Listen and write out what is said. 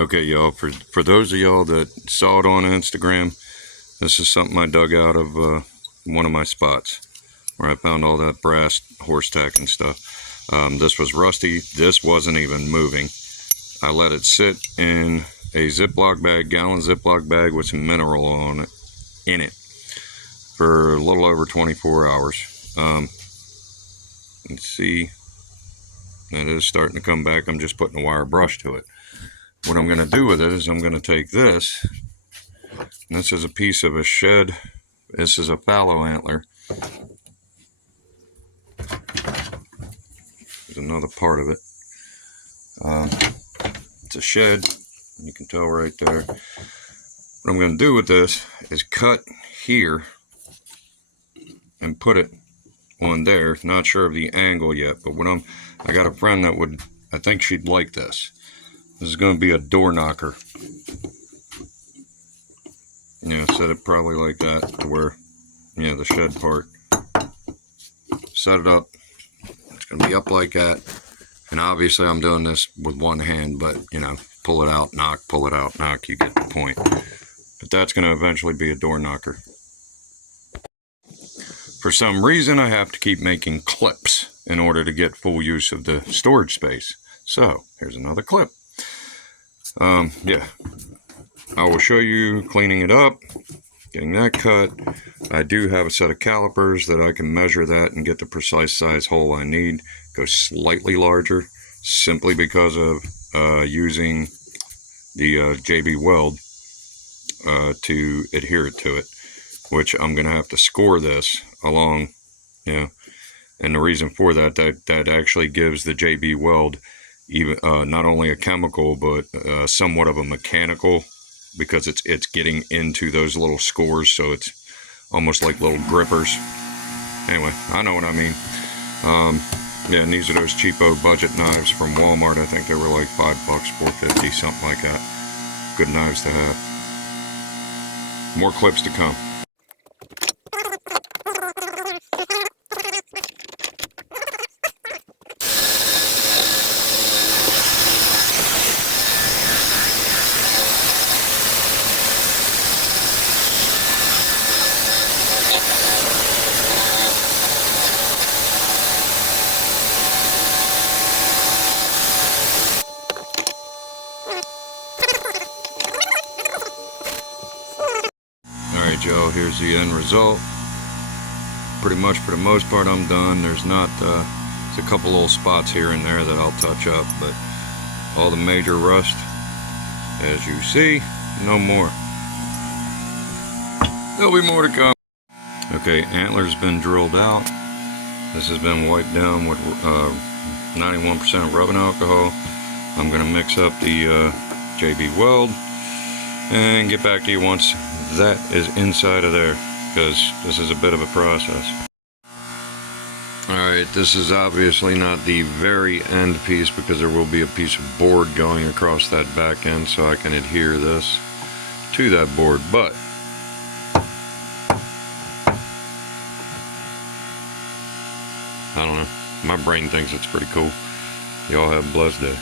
Okay, y'all, for those of y'all that saw it on Instagram, this is something I dug out of one of my spots where I found all that brass horse tack and stuff. This was rusty. This wasn't even moving. I let it sit in a Ziploc bag, gallon Ziploc bag with some mineral on it, in it, for a little over 24 hours. You can see that is starting to come back. I'm just putting a wire brush to it. What I'm going to do with it is I'm going to take this. This is a piece of a shed. This is a fallow antler. There's another part of it. It's a shed. You can tell right there. What I'm going to do with this is cut here and put it on there. Not sure of the angle yet, but I got a friend that I think she'd like this. This is going to be a door knocker. Set it probably like that to where, the shed part. Set it up. It's going to be up like that. And obviously I'm doing this with one hand, but, pull it out, knock, pull it out, knock. You get the point. But that's going to eventually be a door knocker. For some reason, I have to keep making clips in order to get full use of the storage space. So, here's another clip. I will show you cleaning it up, getting that cut. I do have a set of calipers that I can measure that and get the precise size hole I need. Go slightly larger, simply because of using the JB weld to adhere it to it, which I'm going to have to score this along, and the reason for that actually gives the JB weld even not only a chemical but somewhat of a mechanical, because it's getting into those little scores, so it's almost like little grippers. Anyway, I know what I mean. And these are those cheapo budget knives from Walmart. I think they were like $5, $4.50, something like that. Good knives to have. More clips to come. Alright, y'all, here's the end result. Pretty much for the most part I'm done. There's a couple little spots here and there that I'll touch up, but all the major rust, as you see, no more. There'll be more to come. Okay, Antler's been drilled out. This has been wiped down with 91% rubbing alcohol. I'm going to mix up the JB weld and get back to you once that is inside of there, because this is a bit of a process. Alright, this is obviously not the very end piece, because there will be a piece of board going across that back end so I can adhere this to that board, but I don't know, my brain thinks it's pretty cool. Y'all have a blessed day.